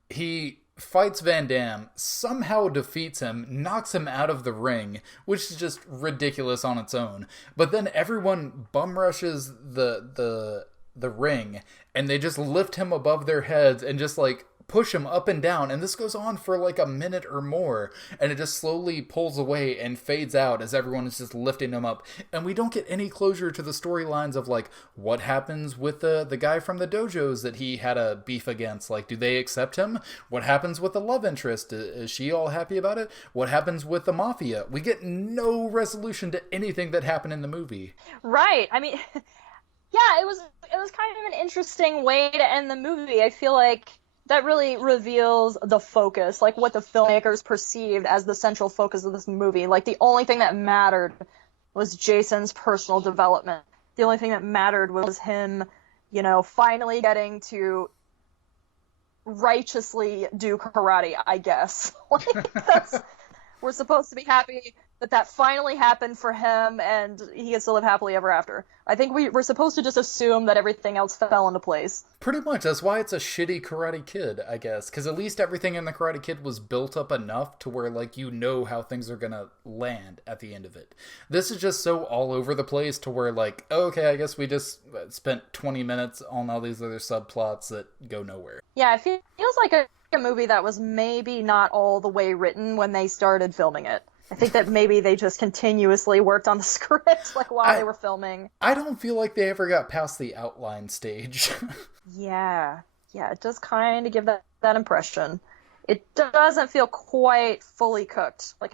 he fights Van Damme, somehow defeats him, knocks him out of the ring, which is just ridiculous on its own. But then everyone bum rushes the ring, and they just lift him above their heads and just, like, push him up and down, and this goes on for like a minute or more, and it just slowly pulls away and fades out as everyone is just lifting him up, and we don't get any closure to the storylines of, like, what happens with the guy from the dojos that he had a beef against. Like, do they accept him? What happens with the love interest? Is she all happy about it? What happens with the mafia? We get no resolution to anything that happened in the movie. Right. I mean, yeah, it was kind of an interesting way to end the movie. I feel like that really reveals the focus, like what the filmmakers perceived as the central focus of this movie. Like, the only thing that mattered was Jason's personal development. The only thing that mattered was him, you know, finally getting to righteously do karate, I guess. We're supposed to be happy that finally happened for him, and he gets to live happily ever after. I think we're supposed to just assume that everything else fell into place. Pretty much. That's why it's a shitty Karate Kid, I guess. Because at least everything in the Karate Kid was built up enough to where, like, you know how things are gonna land at the end of it. This is just so all over the place to where, like, okay, I guess we just spent 20 minutes on all these other subplots that go nowhere. Yeah, it feels like a movie that was maybe not all the way written when they started filming it. I think that maybe they just continuously worked on the script, like, while they were filming. I don't feel like they ever got past the outline stage. Yeah, it does kind of give that impression. It doesn't feel quite fully cooked. Like,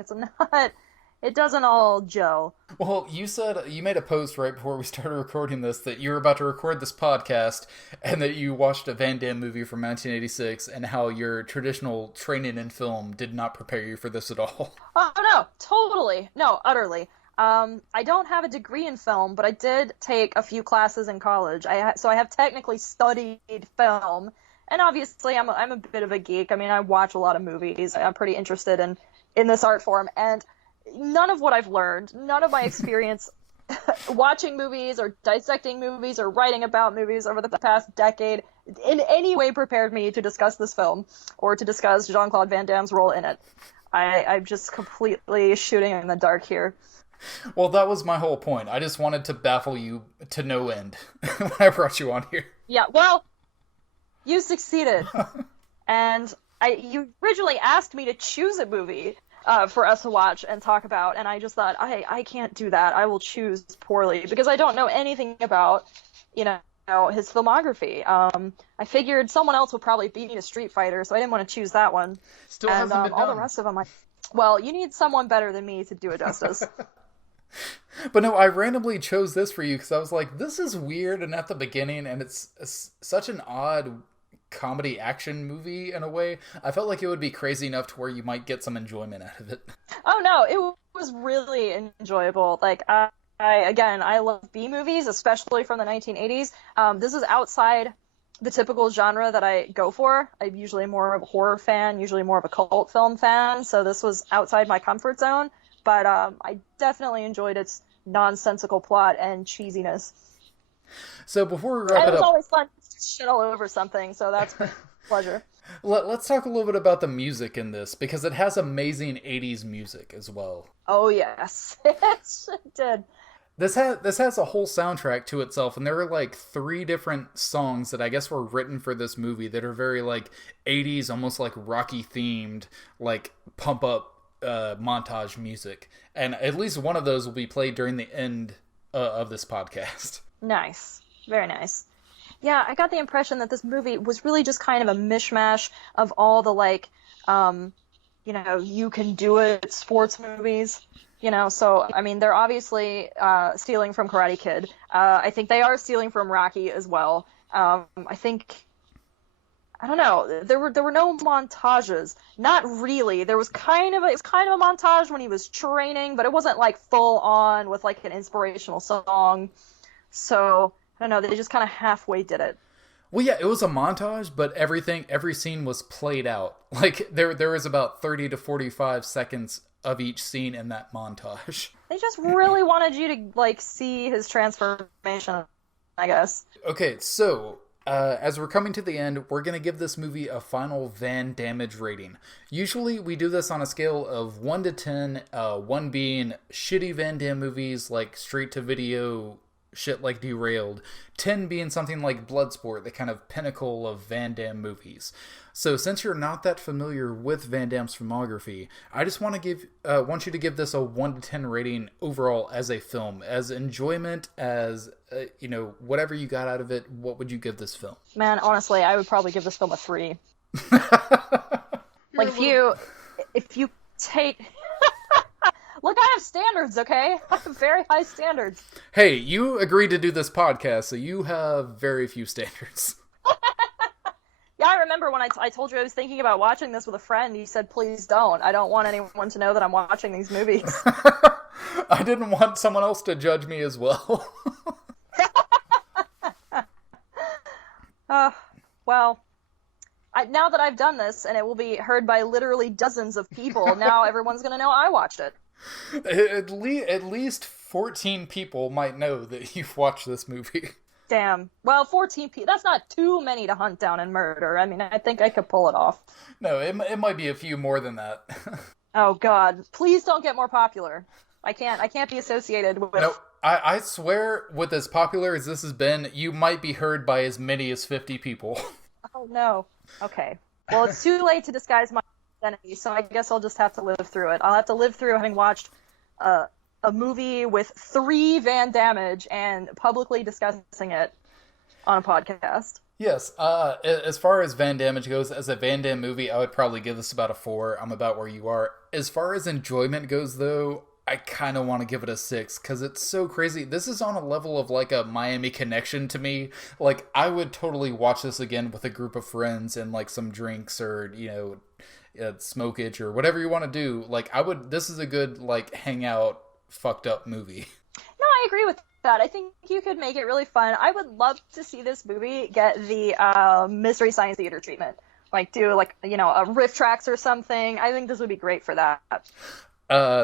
it doesn't all gel. Well, you said, you made a post right before we started recording this that you were about to record this podcast and that you watched a Van Damme movie from 1986 and how your traditional training in film did not prepare you for this at all. Oh, no, totally. No, utterly. I don't have a degree in film, but I did take a few classes in college. So I have technically studied film, and obviously I'm a bit of a geek. I mean, I watch a lot of movies. I'm pretty interested in this art form, and none of what I've learned, none of my experience watching movies or dissecting movies or writing about movies over the past decade in any way prepared me to discuss this film or to discuss Jean-Claude Van Damme's role in it. I'm just completely shooting in the dark here. Well, that was my whole point. I just wanted to baffle you to no end when I brought you on here. Yeah, well, you succeeded. And you originally asked me to choose a movie for us to watch and talk about, and I just thought, I can't do that. I will choose poorly because I don't know anything about, you know, his filmography. I figured someone else would probably beat me to Street Fighter, so I didn't want to choose that one. Still hasn't been all done. The rest of them, well, you need someone better than me to do it justice. But no, I randomly chose this for you because I was like, this is weird and at the beginning, and it's such an odd comedy action movie in a way. I felt like it would be crazy enough to where you might get some enjoyment out of it. Oh no, it was really enjoyable. Like, I love B movies, especially from the 1980s. This is outside the typical genre that I go for. I'm usually more of a horror fan, usually more of a cult film fan, so this was outside my comfort zone. But I definitely enjoyed its nonsensical plot and cheesiness. So before we wrap it up... It was always fun to shit all over something, so that's a pleasure. Let's talk a little bit about the music in this, because it has amazing 80s music as well. Oh, yes. It did. This has a whole soundtrack to itself, and there are like 3 different songs that I guess were written for this movie that are very like 80s, almost like Rocky themed, like pump up montage music, and at least one of those will be played during the end of this podcast. Nice. Very nice. Yeah, I got the impression that this movie was really just kind of a mishmash of all the, like, you can do it sports movies. So, I mean, they're obviously stealing from Karate Kid. I think they are stealing from Rocky as well. I don't know. There were no montages. Not really. It was kind of a montage when he was training, but it wasn't like full on with like an inspirational song. So I don't know. They just kind of halfway did it. Well, yeah, it was a montage, but every scene was played out. Like there was about 30 to 45 seconds of each scene in that montage. They just really wanted you to like see his transformation, I guess. Okay, so as we're coming to the end, we're going to give this movie a final Van Damage rating. Usually we do this on a scale of 1 to 10, 1 being shitty Van Damme movies like straight-to-video shit like Derailed, 10 being something like Bloodsport, the kind of pinnacle of Van Damme movies. So since you're not that familiar with Van Damme's filmography, I just want you to give this a 1 to 10 rating overall as a film, as enjoyment, as whatever you got out of it. What would you give this film? Man, honestly, I would probably give this film a 3. Like if you take look, I have standards, okay? I have very high standards. Hey, you agreed to do this podcast, so you have very few standards. Yeah, I remember when I told you I was thinking about watching this with a friend, you said, please don't. I don't want anyone to know that I'm watching these movies. I didn't want someone else to judge me as well. Well, now that I've done this, and it will be heard by literally dozens of people, now everyone's going to know I watched it. At least 14 people might know that you've watched this movie. Damn. Well, 14 people. That's not too many to hunt down and murder. I mean, I think I could pull it off. No, it might be a few more than that. Oh, God. Please don't get more popular. I can't be associated with... No, I swear, with as popular as this has been, you might be heard by as many as 50 people. Oh, no. Okay. Well, it's too late to disguise my identity, so I guess I'll just have to live through it. I'll have to live through having watched a movie with 3 Van Damage and publicly discussing it on a podcast. Yes. As far as Van Damage goes, as a Van Damme movie, I would probably give this about a 4. I'm about where you are. As far as enjoyment goes, though, I kind of want to give it a 6 because it's so crazy. This is on a level of like a Miami Connection to me. Like, I would totally watch this again with a group of friends and like some drinks or, smokage or whatever you want to do. Like, this is a good, like, hangout, fucked up movie. No, I agree with that. I think you could make it really fun. I would love to see this movie get the Mystery Science Theater treatment. Like, do, like, a riff tracks or something. I think this would be great for that.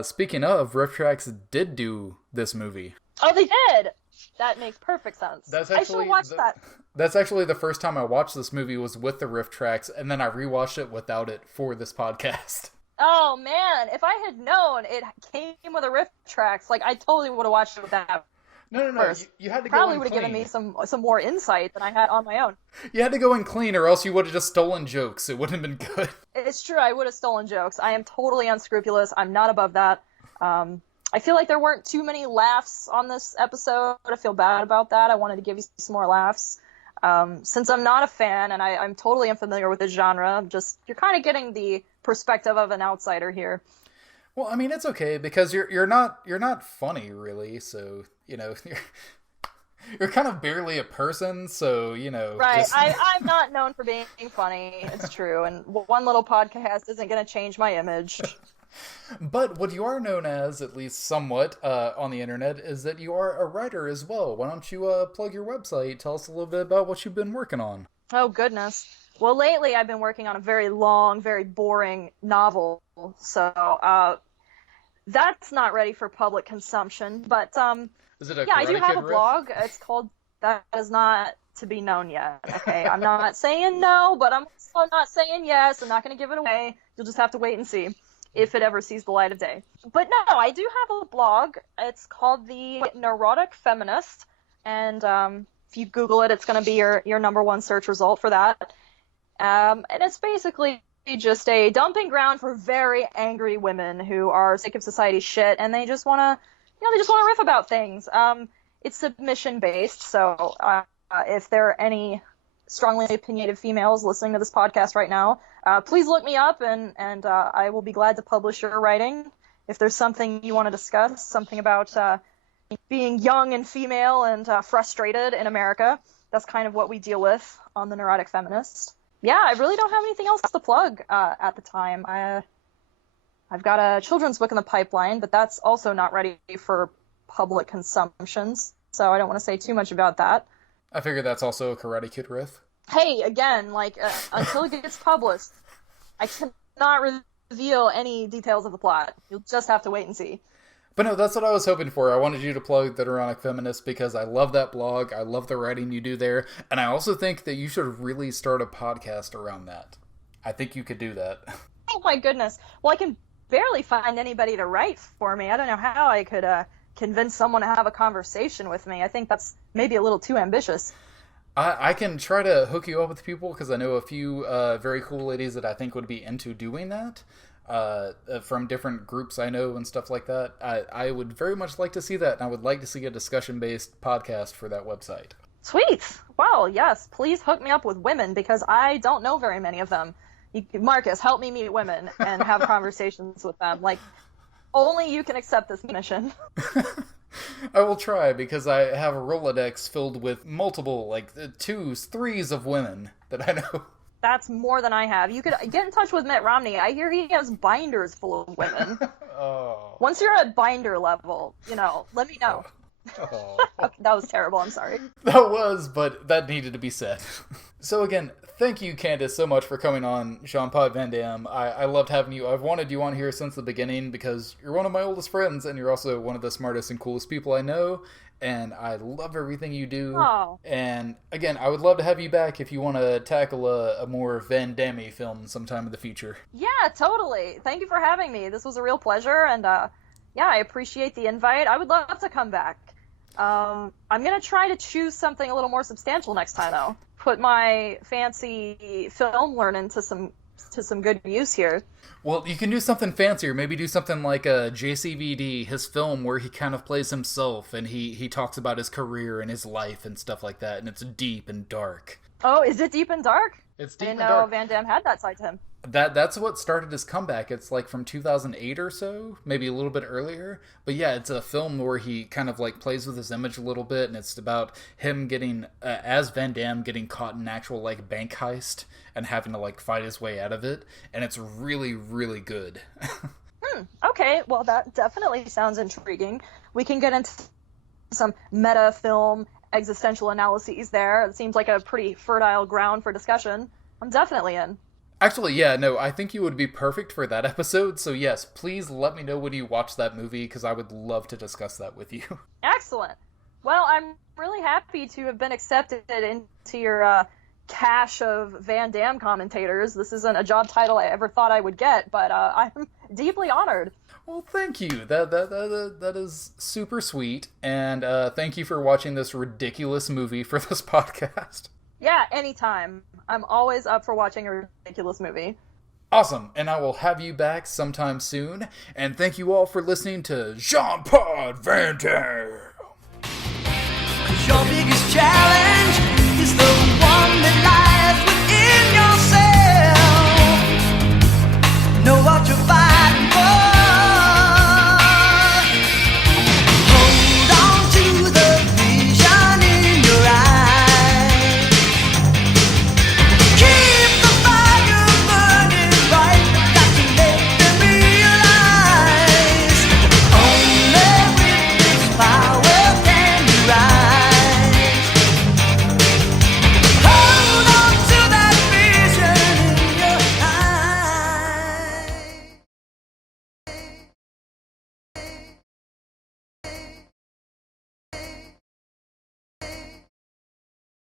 Speaking of, Riff Tracks did do this movie. Oh, they did? That makes perfect sense. I should have watched that. That's actually the first time I watched this movie was with the Riff Tracks, and then I rewatched it without it for this podcast. Oh, man. If I had known it came with a riff tracks, like, I totally would have watched it with that. No. You had to go in clean. Probably would have given me some more insight than I had on my own. You had to go in clean, or else you would have just stolen jokes. It wouldn't have been good. It's true. I would have stolen jokes. I am totally unscrupulous. I'm not above that. I feel like there weren't too many laughs on this episode. I feel bad about that. I wanted to give you some more laughs. Since I'm not a fan and I'm totally unfamiliar with the genre, you're kind of getting the perspective of an outsider here. Well, I mean, it's okay because you're not funny really, so you're kind of barely a person, so Right, just... I'm not known for being funny. It's true, and one little podcast isn't going to change my image. But what you are known as, at least somewhat, on the internet, is that you are a writer as well. Why don't you plug your website? Tell us a little bit about what you've been working on. Oh, goodness. Well, lately I've been working on a very long, very boring novel, so that's not ready for public consumption. But is it a I do Karate have Kid a riff? blog. It's called That Is Not to Be Known Yet. Okay, I'm not saying no, but I'm also not saying yes. I'm not going to give it away. You'll just have to wait and see. if it ever sees the light of day. But no, I do have a blog. It's called the Neurotic Feminist, and if you Google it, it's going to be your number one search result for that. And it's basically just a dumping ground for very angry women who are sick of society's shit, and they just want to riff about things. It's submission based, so if there are any strongly opinionated females listening to this podcast right now, please look me up, and I will be glad to publish your writing. If there's something you want to discuss, something about being young and female and frustrated in America, that's kind of what we deal with on the Neurotic Feminist. Yeah, I really don't have anything else to plug at the time. I've got a children's book in the pipeline, but that's also not ready for public consumptions, so I don't want to say too much about that. I figure that's also a Karate Kid riff. Hey, again, until it gets published, I cannot reveal any details of the plot. You'll just have to wait and see. But no, that's what I was hoping for. I wanted you to plug the Neurotic Feminist because I love that blog. I love the writing you do there. And I also think that you should really start a podcast around that. I think you could do that. Oh my goodness. Well, I can barely find anybody to write for me. I don't know how I could convince someone to have a conversation with me. I think that's maybe a little too ambitious. I can try to hook you up with people because I know a few very cool ladies that I think would be into doing that. From different groups I know and stuff like that. I would very much like to see that, and I would like to see a discussion-based podcast for that website. Sweet! Well, yes, please hook me up with women, because I don't know very many of them. Marcus, help me meet women and have conversations with them. Only you can accept this mission. I will try, because I have a Rolodex filled with multiple, 2s, 3s of women that I know. That's more than I have. You could get in touch with Mitt Romney. I hear he has binders full of women. Oh. Once you're at binder level, let me know. Oh. Okay, that was terrible. I'm sorry. That was, but that needed to be said. So again, thank you, Candace, so much for coming on Jean-Paul Van Damme. I loved having you. I've wanted you on here since the beginning because you're one of my oldest friends, and you're also one of the smartest and coolest people I know. And I love everything you do. Oh. And again, I would love to have you back if you want to tackle a more Van Damme film sometime in the future. Yeah, totally. Thank you for having me. This was a real pleasure, and I appreciate the invite. I would love to come back. I'm going to try to choose something a little more substantial next time, though. Put my fancy film learning to some good use here. Well, you can do something fancier. Maybe do something like a JCVD, his film where he kind of plays himself and he talks about his career and his life and stuff like that, and it's deep and dark. Oh, is it deep and dark? It's deep and dark. I didn't know dark. Van Damme had that side to him. That's what started his comeback. It's from 2008 or so, maybe a little bit earlier. But yeah, it's a film where he kind of plays with his image a little bit, and it's about him getting, as Van Damme, getting caught in an actual bank heist and having to fight his way out of it. And it's really, really good. Okay, well that definitely sounds intriguing. We can get into some meta film existential analyses there. It seems like a pretty fertile ground for discussion. I'm definitely in. Actually, yeah, no, I think you would be perfect for that episode, so yes, please let me know when you watch that movie, because I would love to discuss that with you. Excellent. Well, I'm really happy to have been accepted into your cache of Van Damme commentators. This isn't a job title I ever thought I would get, but I'm deeply honored. Well, thank you. That is super sweet, and thank you for watching this ridiculous movie for this podcast. Yeah, anytime. I'm always up for watching a ridiculous movie. Awesome, and I will have you back sometime soon, and thank you all for listening to Jean-Paul Van Damme. 'Cause your biggest challenge is the